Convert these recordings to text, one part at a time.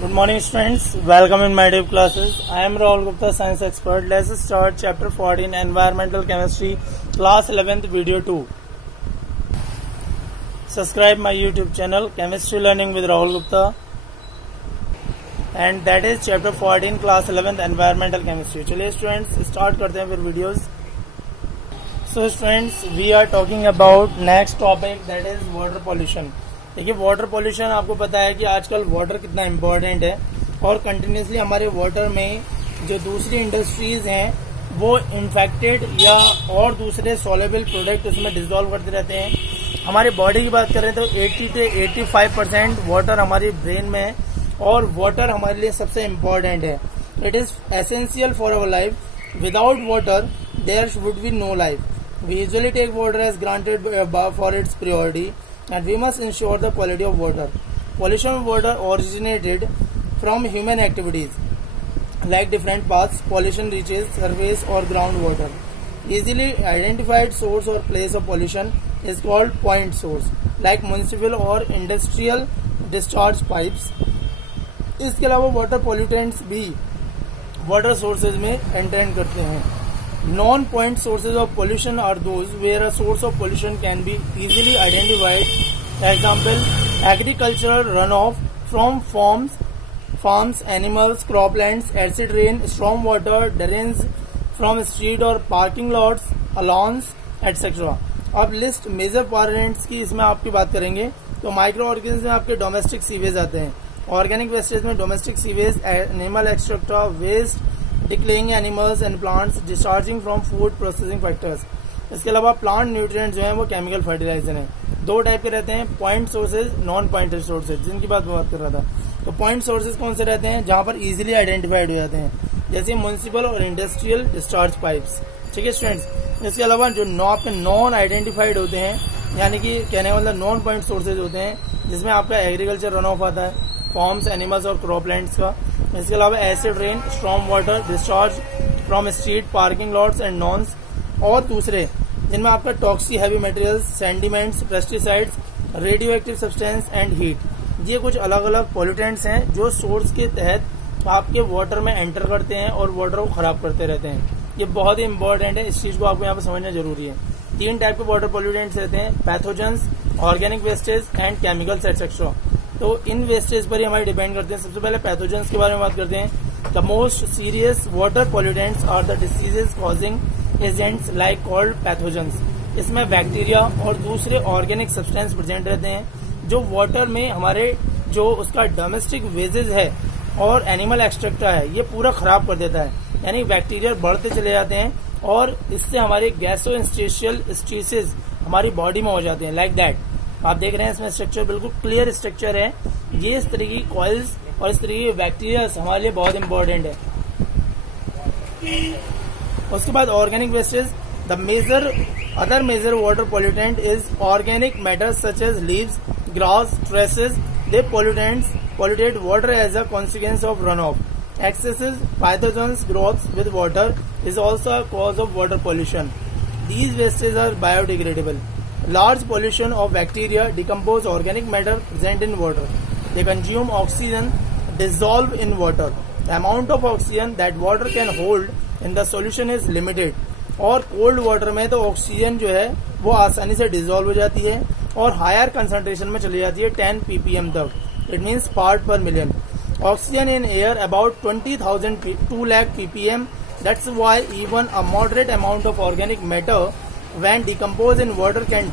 Good morning students, welcome in my deep classes. I am Rahul Gupta, science expert. Let's start chapter 14 environmental chemistry class 11th video 2. Subscribe my YouTube channel chemistry learning with Rahul Gupta and that is chapter 14 class 11th environmental chemistry. चलिए students start करते हैं फिर videos. So students we are talking about next topic that is water pollution. देखिए water pollution आपको पता है कि आजकल वाटर कितना इम्पोर्टेंट है और कंटिन्यूसली हमारे वाटर में जो दूसरी इंडस्ट्रीज हैं वो इन्फेक्टेड या और दूसरे सॉल्युबल प्रोडक्ट उसमें डिसॉल्व करते रहते हैं। हमारी बॉडी की बात करें तो 80 से 85% वाटर हमारी ब्रेन में है और वाटर हमारे लिए सबसे इम्पोर्टेंट है। It is essential for our life. Without water there would be no life. We usually take water as granted for its priority and we must ensure the quality of water. Pollution of water originated from human activities like different paths pollution reaches surface or groundwater. Easily identified source or place of pollution is called point source like municipal or industrial discharge pipes. इसके अलावा water pollutants भी water sources में enter करते हैं। Non-point sources of pollution are those where a source of pollution can be easily identified. Example: agricultural runoff from farms, animals, croplands, acid rain, storm water, drains from street or parking lots, lawns, etc. अब list major pollutants की इसमें आपकी बात करेंगे तो micro organism में आपके domestic sewage आते हैं। ऑर्गेनिक वेस्टेज में domestic sewage, animal excreta waste, decaying animals and plants, discharging from food processing factors. इसके अलावा प्लांट न्यूट्रिएंट्स जो है वो केमिकल फर्टिलाइजर हैं। दो टाइप के रहते हैं, point sources, non point sources, जिनकी बात कर रहा था। तो पॉइंट सोर्सेज कौन से रहते हैं? जहां पर इजीली आइडेंटिफाइड हो जाते हैं, जैसे म्युनिसिपल और इंडस्ट्रियल डिस्चार्ज पाइप्स। ठीक है स्टूडेंट्स। इसके अलावा जो आपके नॉन आइडेंटिफाइड होते हैं, यानी कि कहने का मतलब नॉन पॉइंट सोर्सेज होते हैं, जिसमें आपका एग्रीकल्चर रन ऑफ आता है, फार्म्स, एनिमल्स और क्रॉपलैंड्स का। इसके अलावा acid rain, storm water, discharge from street, parking lots and lawns, और दूसरे जिनमें आपका toxic heavy materials, sediments, pesticides, radioactive substance and heat. ये कुछ अलग अलग पॉल्यूटेंट्स हैं जो सोर्स के तहत आपके वाटर में एंटर करते हैं और वाटर को खराब करते रहते हैं। ये बहुत ही इंपॉर्टेंट है, इस चीज को आपको यहाँ पर समझना जरूरी है। तीन टाइप के वाटर पॉल्यूटेंट्स रहते हैं, pathogens, organic wastage and chemicals etcetera. तो इन वेस्टेज पर ही हमारे डिपेंड करते हैं। सबसे पहले पैथोजेंस के बारे में बात करते हैं। The most serious water pollutants are the diseases causing agents like called pathogens. इसमें बैक्टीरिया और दूसरे ऑर्गेनिक सब्सटेंस प्रेजेंट रहते हैं जो वाटर में हमारे जो उसका डोमेस्टिक वेजेज है और एनिमल एक्सट्रैक्टा है ये पूरा खराब कर देता है। यानी बैक्टीरिया बढ़ते चले जाते हैं और इससे हमारे गैसोइंटरस्टिशियल स्ट्रीसेज हमारी बॉडी में हो जाते हैं, लाइक दैट। आप देख रहे हैं इसमें स्ट्रक्चर बिल्कुल क्लियर स्ट्रक्चर है। ये इस तरह की कॉइल्स और इस तरह की बैक्टीरिया हमारे लिए बहुत इंपॉर्टेंट है। उसके बाद organic wastage. The other major water pollutant is organic matter such as leaves, grass, traces. They pollutate water as a consequence of runoff. Excessive pathogens growth with water is also a cause of water pollution. These wastes are biodegradable. Large pollution of bacteria decompose organic matter present in water. They consume oxygen, dissolve in water. The amount of oxygen that water can hold in the solution is limited. और cold water में तो oxygen जो है वो आसानी से dissolve हो जाती है और हायर कंसंट्रेशन में चली जाती है 10 ppm तक। इट मीन्स पार्ट पर million. Oxygen in air about 20,000 2 lakh ppm. That's why even a moderate amount of organic matter when decomposed in water can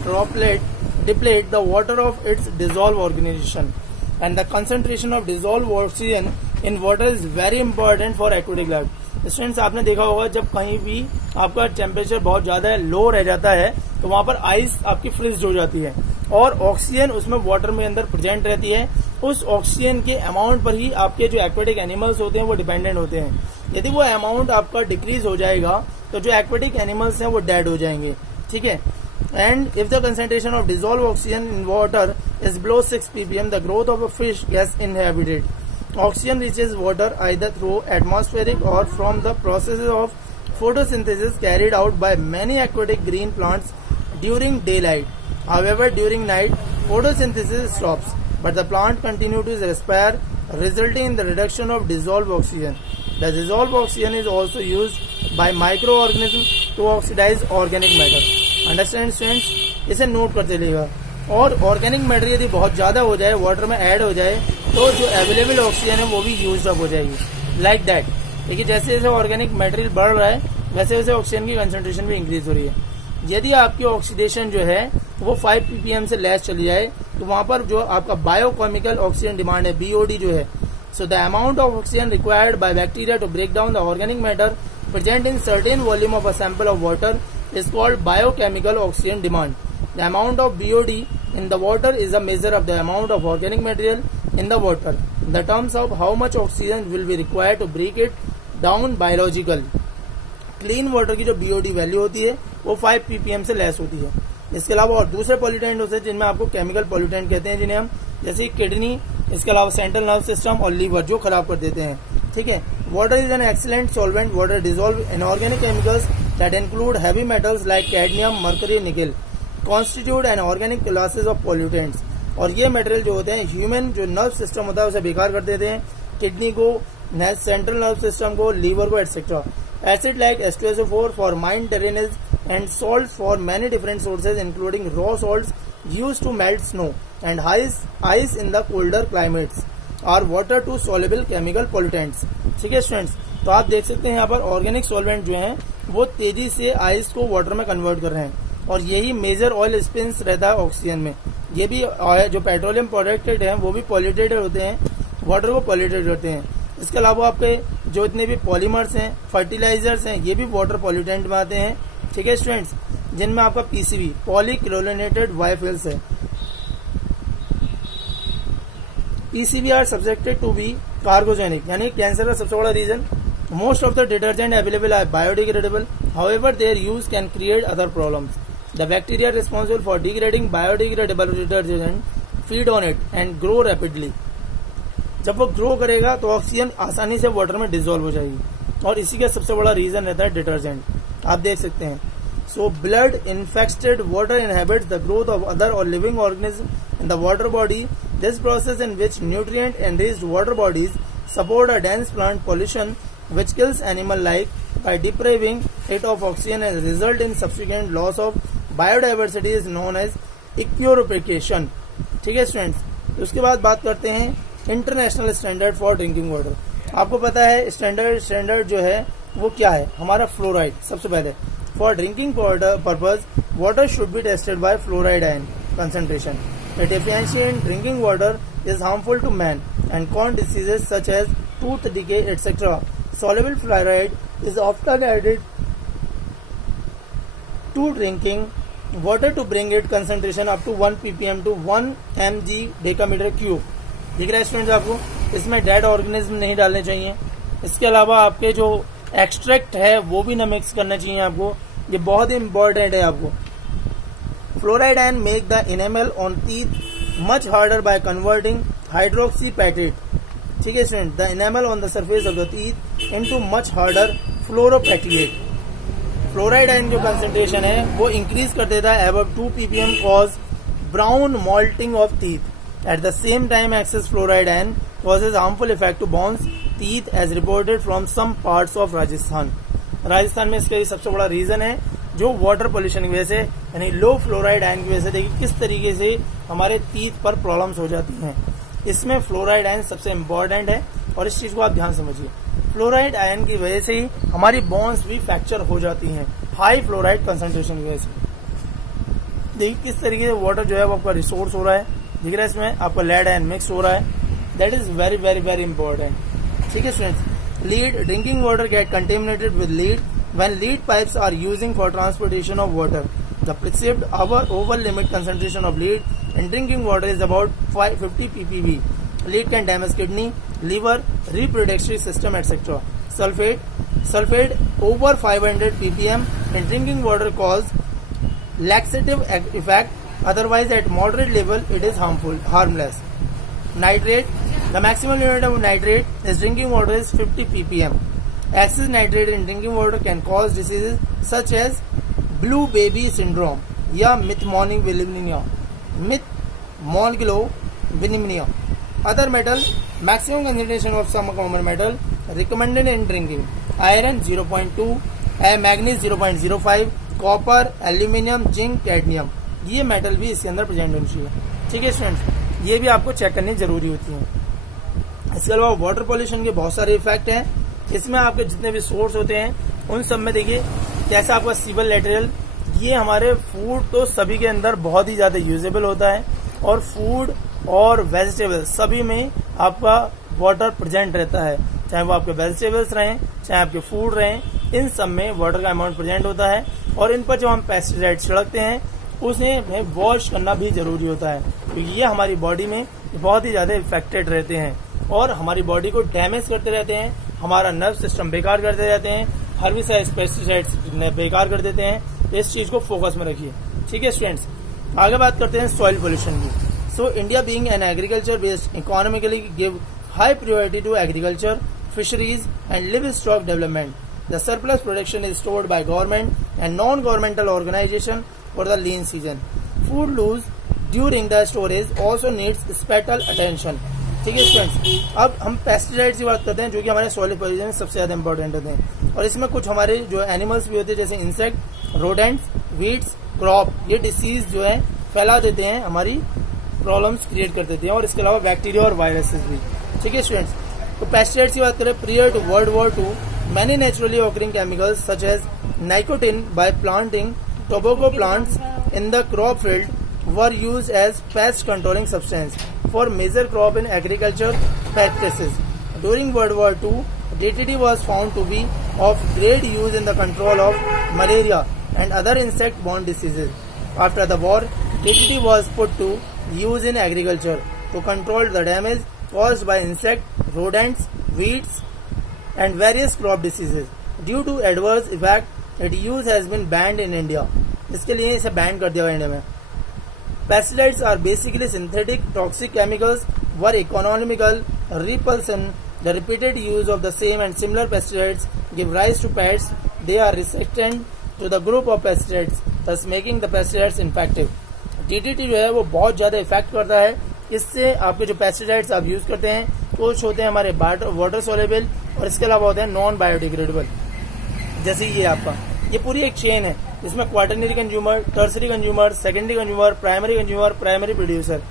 deplete the water of its dissolved organization. And the concentration of dissolved oxygen in water is very important for aquatic life. Students आपने देखा होगा जब कहीं भी आपका temperature बहुत ज्यादा लो रह जाता है तो वहां पर आइस आपकी फ्रीज हो जाती है और ऑक्सीजन उसमें वाटर में अंदर प्रेजेंट रहती है। उस ऑक्सीजन के अमाउंट पर ही आपके जो एक्वेटिक एनिमल्स होते हैं वो डिपेंडेंट होते हैं। यदि वो अमाउंट आपका डिक्रीज हो जाएगा तो जो एक्वेटिक एनिमल्स हैं वो डेड हो जाएंगे। ठीक है। And if the concentration of dissolve oxygen in water is below 6 ppm, the growth of a fish gets inhibited. Oxygen reaches water either through atmospheric or from the processes of photosynthesis carried out by many aquatic green plants during daylight. However, during night, photosynthesis stops. but the plant continue to respire, resulting in the reduction of dissolved oxygen. The dissolved oxygen is also used by microorganisms to oxidize organic matter. Understand students? इसे note करते रहिएगा. और organic matter यदि बहुत ज्यादा हो जाए, water में ऐड हो जाए, तो जो अवेलेबल ऑक्सीजन है वो भी यूज अप हो जाएगी. Like that. देखिए जैसे जैसे ऑर्गेनिक मटेरियल बढ़ रहा है वैसे वैसे ऑक्सीजन की कंसंट्रेशन भी इंक्रीज हो रही है. यदि आपकी ऑक्सीडेशन जो है वो 5 ppm से लेस चली जाए तो वहां पर जो आपका बायोकेमिकल ऑक्सीजन डिमांड है BOD जो है, so the amount of oxygen required by bacteria to break down the organic matter present in certain volume of a sample of water is called biochemical oxygen demand. The amount of BOD in the water is a measure of the amount of organic material in the water in the terms of how much oxygen will be required to break it down biologically. Clean water की जो BOD value होती है वो 5 ppm से less होती है. इसके अलावा और दूसरे पॉल्यूटेंट होते हैं जिनमें आपको केमिकल पॉल्यूटेंट कहते हैं, जिन्हें हम जैसे किडनी, इसके अलावा सेंट्रल नर्व सिस्टम और लीवर जो खराब कर देते हैं. ठीक है. Water is an excellent solvent. Water dissolve inorganic chemicals that include heavy metals like cadmium, mercury, nickel, constitute an organic classes of pollutants. और ये मटेरियल जो होते हैं ह्यूमन जो नर्व सिस्टम होता है उसे बेकार कर देते हैं, किडनी को, सेंट्रल नर्व सिस्टम को, लीवर को etcetera. Acid like H2SO4 for mind drainage and salt for many different sources including raw salts used to melt snow and ice in the colder climates are water to soluble chemical pollutants. ठीक है students, तो आप देख सकते हैं यहाँ पर organic solvent जो हैं वो तेजी से आइस को वाटर में कन्वर्ट कर रहे हैं और यही मेजर ऑयल स्पिन्स रहता है ऑक्सीजन में. ये भी जो पेट्रोलियम प्रोडक्टेड हैं वो भी पॉल्यूटेड होते हैं, वाटर को पॉल्यूटेड करते हैं. इसके अलावा आपके जो इतने भी पॉलीमर्स हैं, फर्टिलाइजर्स हैं, ये भी वाटर पॉल्यूटेंट में आते हैं. ठीक है स्टूडेंट्स, जिनमें आपका PCB पॉलीक्लोरिनेटेड बायोफ्यूल्स है. PCB are subjected to be carcinogenic, यानी कैंसर का सबसे बड़ा reason. Most of the detergent available are biodegradable. However, their use can create other problems. The bacteria responsible for degrading biodegradable detergent feed on it and grow rapidly. जब वो grow करेगा तो oxygen आसानी से water में dissolve हो जाएगी और इसी का सबसे बड़ा रीजन रहता है डिटर्जेंट. आप देख सकते हैं. So blood infested water inhibits the growth of other or living organisms in the water body. This process in which nutrient enriched water bodies support a dense plant pollution which kills animal life by depriving it of oxygen and result in subsequent loss of biodiversity is known as इक्वियोरिफिकेशन. ठीक है students, तो उसके बाद बात करते हैं international standard for drinking water. आपको पता है स्टैंडर्ड जो है वो क्या है, हमारा फ्लोराइड. सबसे पहले for drinking purpose water should be tested by fluoride ion concentration. The deficiency in drinking water is harmful to man and cause diseases such as tooth decay, etc. Soluble fluoride is often added to drinking water to bring its concentration up to 1 ppm to 1 mg decametre cube. दिख रहा है students आपको, इसमें dead organism नहीं डालने चाहिए. इसके अलावा आपके जो एक्सट्रैक्ट है वो भी न मिक्स करना चाहिए आपको. ये बहुत ही इंपॉर्टेंट है आपको. Fluoride ion make the enamel on teeth much harder by converting hydroxyapatite. ठीक है student, the enamel on the surface of the teeth into much harder fluoropatite. Fluoride ion जो कंसेंट्रेशन है वो इंक्रीज कर देता है above 2 ppm cause brown molting of teeth. At the same time, excess fluoride ion causes harmful effect to bones, teeth as reported from some parts of Rajasthan. Rajasthan में इसका सबसे बड़ा रीजन है जो वाटर पोल्यूशन की वजह से, यानी लो फ्लोराइड आयन की वजह से. देखिए किस तरीके से हमारे टीथ पर प्रॉब्लम्स हो जाती हैं. इसमें फ्लोराइड आयन सबसे इम्पोर्टेंट है और इस चीज को आप ध्यान समझिए. फ्लोराइड आयन की वजह से ही हमारी बोन्स भी फ्रैक्चर हो जाती हैं हाई फ्लोराइड कंसंट्रेशन की वजह से. देखिए किस तरीके से वाटर जो है वो आपका रिसोर्स हो रहा है. दिख रहा है इसमें आपका लेड आयन मिक्स हो रहा है. That is very very very important. ठीक है students, lead drinking water get contaminated with lead when lead pipes are using for transportation of water. The perceived over limit concentration of lead in drinking water is about 50 ppb. Lead can damage kidney, liver, reproductive system, etc. Sulfate over 500 ppm in drinking water cause laxative effect. Otherwise, at moderate level, it is harmless. Nitrate. The maximum limit of nitrate in drinking water is 50 ppm. Excess nitrate in drinking water can cause diseases such as blue baby syndrome या methmoglobinurinemia. विनिमय. Other metal, maximum concentration of some common metal recommended in drinking: iron 0.2, manganese 0.05, copper, aluminium, zinc, cadmium. ये metal भी इसके अंदर present होनी चाहिए. ठीक है स्टूडेंट्स, ये भी आपको चेक करनी जरूरी होती है. इसके अलावा वाटर पॉल्यूशन के बहुत सारे इफेक्ट हैं. इसमें आपके जितने भी सोर्स होते हैं उन सब में देखिए कैसा आपका सीवर लेटरल, ये हमारे फूड तो सभी के अंदर बहुत ही ज्यादा यूजेबल होता है और फूड और वेजिटेबल सभी में आपका वाटर प्रेजेंट रहता है. चाहे वो आपके वेजिटेबल्स रहें, चाहे आपके फूड रहें, इन सब में वाटर का अमाउंट प्रेजेंट होता है. और इन पर जब हम पेस्टिसाइड छिड़कते हैं उसे वॉश करना भी जरूरी होता है, क्योंकि ये हमारी बॉडी में बहुत ही ज्यादा इफेक्टेड रहते हैं और हमारी बॉडी को डैमेज करते रहते हैं. हमारा नर्व सिस्टम बेकार करते रहते हैं. हर्बिसाइड्स, पेस्टिसाइड्स बेकार कर देते हैं. इस चीज को फोकस में रखिए. ठीक है स्टूडेंट्स, आगे बात करते हैं सॉइल पोल्यूशन की. So India being an agriculture based economically give high priority to agriculture, fisheries and livestock development. The surplus production is stored by government and non-governmental organization for the lean season. Food loss during the storage also needs special attention. ठीक है students, अब हम pesticide की बात करते हैं जो कि हमारे सॉइल पोल्यूशन में सबसे ज्यादा इंपॉर्टेंट होते हैं. और इसमें कुछ हमारे जो एनिमल्स भी होते हैं जैसे इंसेक्ट, रोडेंट्स, वीड्स, क्रॉप, ये डिसीज जो है फैला देते हैं, हमारी प्रॉब्लम्स क्रिएट कर देते हैं. और इसके अलावा बैक्टीरिया और वायरसेस भी. ठीक है स्टूडेंट्स, तो पेस्टिसाइड्स की बात करें, prior to world war 2 many naturally occurring chemicals such as nicotine by planting tobacco plants in the crop field were use as pest controlling substance for major crop in agriculture practices. During world war 2 DDT was found to be of great use in the control of malaria and other insect-borne diseases. After the war, DDT was put to use in agriculture to control the damage caused by insect, rodents, weeds, and various crop diseases. Due to adverse effect, its use has been banned in India. इसके लिए इसे ban कर दिया India में. Pesticides are basically synthetic toxic chemicals were economical repulsion. The repeated use of the same and similar pesticides give rise to pests. They are resistant to the group of pesticides, thus making the pesticides infective. DDT जो है वो बहुत ज्यादा effect करता है. इससे आपके जो पेस्टिसाइड्स आप यूज करते हैं कुछ होते हैं हमारे वाटर सोलेबल और इसके अलावा होते हैं नॉन बायोडिग्रेडेबल. जैसे ये आपका ये पूरी एक चेन है जिसमें quaternary consumer, tertiary consumer, secondary consumer, primary consumer, primary producer,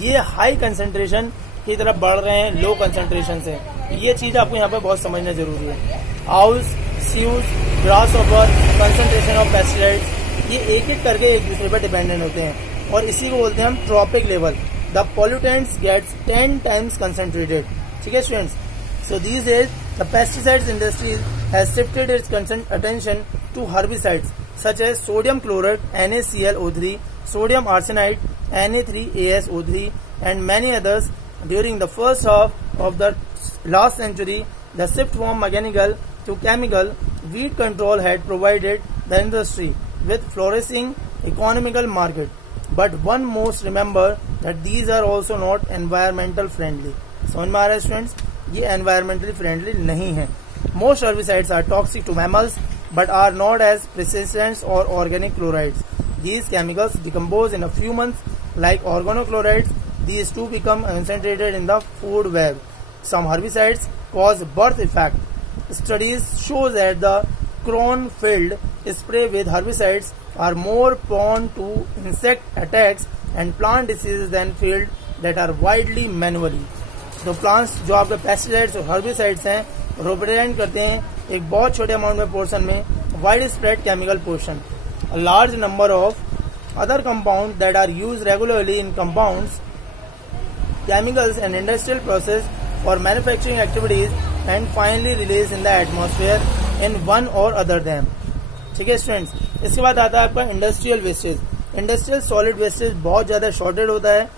ये हाई कंसेंट्रेशन की तरफ बढ़ रहे हैं लो कंसेंट्रेशन से. ये चीज आपको यहाँ पे बहुत समझना जरूरी है. Owls, sieves, grass offer, concentration of pesticides, ये एक एक करके एक दूसरे पर डिपेंडेंट होते हैं और इसी को बोलते हैं हम trophic level. The pollutants gets 10 times concentrated. ठीक है students, so these days the pesticides industry has shifted its attention to herbicides such as sodium chloride NaClO3, sodium arsenide Na3ASO3 and many others. During the first half of the last century, the shift from mechanical to chemical weed control had provided the industry with flourishing economical market. But one must remember that these are also not environmental friendly. समझ में आ रहा है students, ये environmentally friendly नहीं है. Most herbicides are toxic to mammals but are not as persistent or organic chlorides. These chemicals decompose in a few months like organochlorides. These two become concentrated in the food web. Some herbicides cause birth defect. Studies show that the cornfield spray with herbicides are more prone to insect attacks and plant diseases than field that are widely manually. तो plants जो आपके pesticides और herbicides हैं represent करते हैं एक बहुत छोटे अमाउंट में पोर्शन में wide spread chemical portion. A large number of other compounds that are used regularly in compounds, chemicals and industrial process for manufacturing activities and finally released in the atmosphere in one or other them. ठीक है students, इसके बाद आता है आपका industrial wastage. Industrial solid wastage बहुत ज्यादा shortage होता है